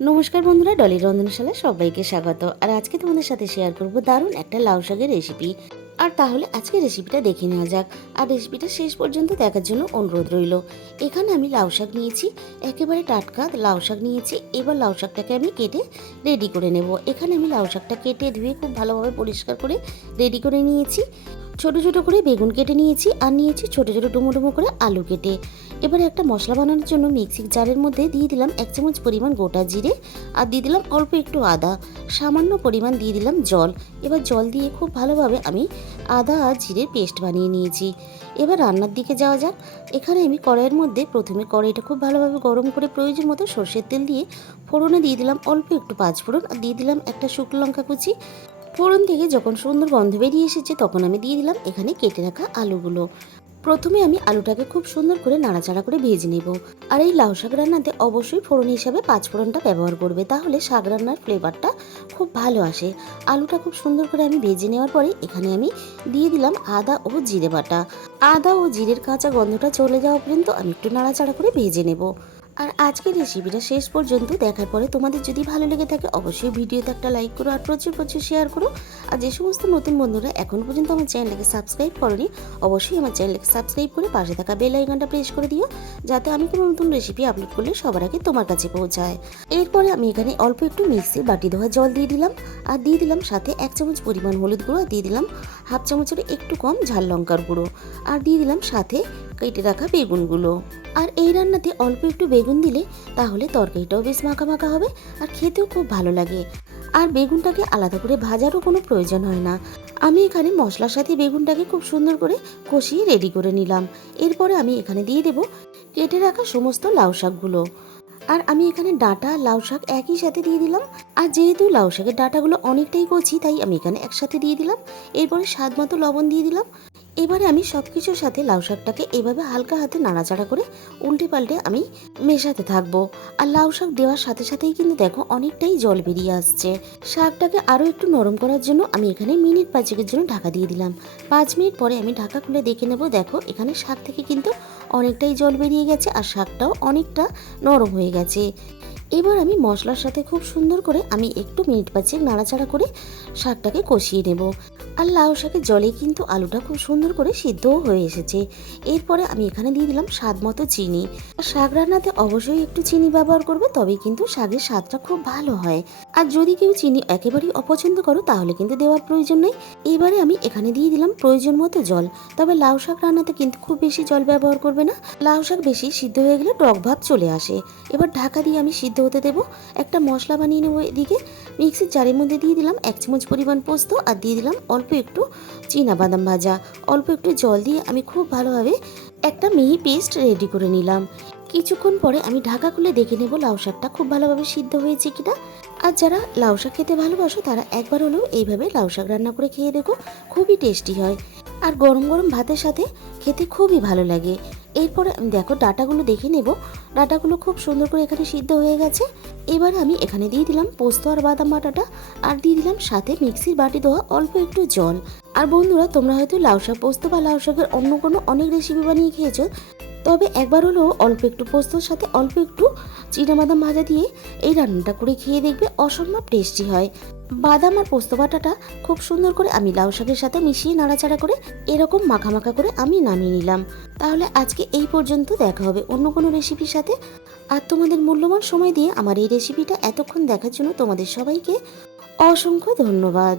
নমস্কার বন্ধুরা, ডলির রন্ধনশালায় সবাইকে স্বাগত। আর আজকে তোমাদের সাথে শেয়ার করব দারুণ একটা লাউ শাকের রেসিপি। আর তাহলে আজকে রেসিপিটা দেখে নেওয়া যাক। আর রেসিপিটা শেষ পর্যন্ত দেখার জন্য অনুরোধ রইল। এখানে আমি লাউ শাক নিয়েছি, একেবারে টাটকা লাউ শাক নিয়েছি। এবার লাউ শাকটাকে আমি কেটে রেডি করে নেব। এখানে আমি লাউ শাকটা কেটে ধুয়ে খুব ভালোভাবে পরিষ্কার করে রেডি করে নিয়েছি। ছোট ছোট করে বেগুন কেটে নিয়েছি, আর নিয়েছি ছোট ছোট ডুমো ডুমো করে আলু কেটে। এবারে একটা মশলা বানানোর জন্য মিক্সির জারের মধ্যে দিয়ে দিলাম 1 চামচ পরিমাণ গোটা জিরে, আর দিয়ে দিলাম অল্প একটু আদা, সামান্য পরিমাণ দিয়ে দিলাম জল। এবার জল দিয়ে খুব ভালোভাবে আমি আদা আর জিরের পেস্ট বানিয়ে নিয়েছি। এবার রান্নার দিকে যাওয়া যাক। এখানে আমি কড়াইয়ের মধ্যে প্রথমে কড়াইটা খুব ভালোভাবে গরম করে প্রয়োজন মতো সর্ষের তেল দিয়ে ফোড়নে দিয়ে দিলাম অল্প একটু পাঁচফোড়ন, আর দিয়ে দিলাম একটা শুকনো লঙ্কা কুচি। ফোড়ন থেকে যখন সুন্দর গন্ধ বেরিয়ে এসেছে তখন আমি দিয়ে দিলাম এখানে কেটে রাখা আলুগুলো। প্রথমে আমি আলুটাকে খুব সুন্দর করে নাড়াচাড়া করে ভেজে নেব। আর এই লাউ শাক রান্নাতে অবশ্যই ফোড়ন হিসাবে পাঁচফোড়নটা ব্যবহার করবে, তাহলে শাক রান্নার ফ্লেভারটা খুব ভালো আসে। আলুটা খুব সুন্দর করে আমি ভেজে নেওয়ার পরে এখানে আমি দিয়ে দিলাম আদা ও জিরে বাটা। আদা ও জিরের কাঁচা গন্ধটা চলে যাওয়া পর্যন্ত আমি একটু নাড়াচাড়া করে ভেজে নেব। আর আজকের রেসিপিটা শেষ পর্যন্ত দেখার পরে তোমাদের যদি ভালো লেগে থাকে অবশ্যই ভিডিওতে একটা লাইক করো, আর প্রচুর প্রচুর শেয়ার করো। আর যে সমস্ত নতুন বন্ধুরা এখন পর্যন্ত আমার চ্যানেলকে সাবস্ক্রাইব করনি, অবশ্যই আমার চ্যানেলকে সাবস্ক্রাইব করে পাশে থাকা বেল আইকনটা প্রেস করে দিও, যাতে আমি কোনো নতুন রেসিপি আপলোড করলে সবার আগে তোমার কাছে পৌঁছায়। এরপরে আমি এখানে অল্প একটু মিক্সির বাটি ধোয়া জল দিয়ে দিলাম, আর দিয়ে দিলাম সাথে 1 চামচ পরিমাণ হলুদ গুঁড়ো, দিয়ে দিলাম হাফ চামচের একটু কম ঝাল লঙ্কার গুঁড়ো, আর দিয়ে দিলাম সাথে কেটে রাখা বেগুনগুলো। আর এই রান্নাতে অল্প একটু বেগুন দিলে তাহলে তরকারিটাও বেশ মাখা মাখা হবে, আর খেতেও খুব ভালো লাগে। আর বেগুনটাকে আলাদা করে ভাজারও কোনো প্রয়োজন হয় না। আমি এখানে মশলার সাথে বেগুনটাকে খুব সুন্দর করে কষিয়ে রেডি করে নিলাম। এরপরে আমি এখানে দিয়ে দেব কেটে রাখা সমস্ত লাউ শাকগুলো। আর আমি এখানে ডাঁটা লাউ শাক একই সাথে দিয়ে দিলাম। আর যেহেতু লাউ শাকের ডাঁটাগুলো অনেকটাই কচি, তাই আমি এখানে একসাথে দিয়ে দিলাম। এরপরে স্বাদ মতো লবণ দিয়ে দিলাম। এবারে আমি সব কিছুর সাথে লাউ শাকটাকে এভাবে হালকা হাতে নাড়াচাড়া করে উল্টে পাল্টে আমি মেশাতে থাকবো। আর লাউ শাক দেওয়ার সাথে সাথেই কিন্তু দেখো অনেকটাই জল বেরিয়ে আসছে। শাকটাকে আরও একটু নরম করার জন্য আমি এখানে মিনিট 5-এর জন্য ঢাকা দিয়ে দিলাম। 5 মিনিট পরে আমি ঢাকা খুলে দেখে নেব। দেখো এখানে শাক থেকে কিন্তু অনেকটাই জল বেরিয়ে গেছে, আর শাকটাও অনেকটা নরম হয়ে গেছে। এবার আমি মশলার সাথে খুব সুন্দর করে আমি একটু মিনিট 5 নাড়াচাড়া করে শাকটাকে কষিয়ে নেব। আর লাউ শাকের জলে কিন্তু আলুটা খুব সুন্দর করে সিদ্ধও হয়ে এসেছে। এরপরে আমি এখানে দিয়ে দিলাম স্বাদ মতো চিনি। শাক রান্নাতে অবশ্যই একটু চিনি ব্যবহার করবে, তবেই কিন্তু শাকের স্বাদটা খুব ভালো হয়। আর যদি কেউ চিনি একেবারেই অপছন্দ করো তাহলে কিন্তু দেওয়ার প্রয়োজন নেই। এবারে আমি এখানে দিয়ে দিলাম প্রয়োজন মতো জল। তবে লাউ শাক রান্নাতে কিন্তু খুব বেশি জল ব্যবহার করবে না, লাউ শাক বেশি সিদ্ধ হয়ে গেলে টক ভাব চলে আসে। এবার ঢাকা দিয়ে আমি সিদ্ধ হতে দেবো। একটা মশলা বানিয়ে নেবো। এদিকে মিক্সির জারের মধ্যে দিয়ে দিলাম 1 চামচ পরিমাণ পোস্ত, আর দিয়ে দিলাম অল্প একটু বাদাম ভাজা। অল্প একটু জল দিয়ে আমি খুব ভালোভাবে একটা মিহি পেস্ট রেডি করে নিলাম। কিছুক্ষণ পরে আমি ঢাকা খুলে দেখে নেব লাউ শাকটা খুব ভালোভাবে সিদ্ধ হয়েছে কিনা। আর যারা লাউ শাক খেতে ভালোবাসো তারা একবার হলেও এইভাবে লাউ শাক রান্না করে খেয়ে দেখো, খুবই টেস্টি হয়। আর গরম গরম ভাতের সাথে খেতে খুবই ভালো লাগে। এরপরে আমি দেখো ডাঁটাগুলো দেখে নেব। ডাঁটাগুলো খুব সুন্দর করে এখানে সিদ্ধ হয়ে গেছে। এবার আমি এখানে দিয়ে দিলাম পোস্ত আর বাদাম বাটাটা, আর দিয়ে দিলাম সাথে মিক্সির বাটি ধোয়া অল্প একটু জল। আর বন্ধুরা, তোমরা হয়তো লাউ শাক পোস্ত বা লাউ শাকের অন্য কোনো অনেক রেসিপি বানিয়ে খেয়েছো, তবে একবার হলেও অল্প একটু পোস্তর সাথে অল্প একটু বাদাম ভাজা দিয়ে এই রান্নাটা করে খেয়ে দেখবে, অসম্ভব টেস্টি হয়। বাদাম আর পোস্ত বাটাটা খুব সুন্দর করে আমি লাউ শাকের সাথে মিশিয়ে নাড়াচাড়া করে এরকম মাখা মাখা করে আমি নামিয়ে নিলাম। তাহলে আজকে এই পর্যন্ত, দেখা হবে অন্য কোনো রেসিপির সাথে। আর তোমাদের মূল্যবান সময় দিয়ে আমার এই রেসিপিটা এতক্ষণ দেখার জন্য তোমাদের সবাইকে অসংখ্য ধন্যবাদ।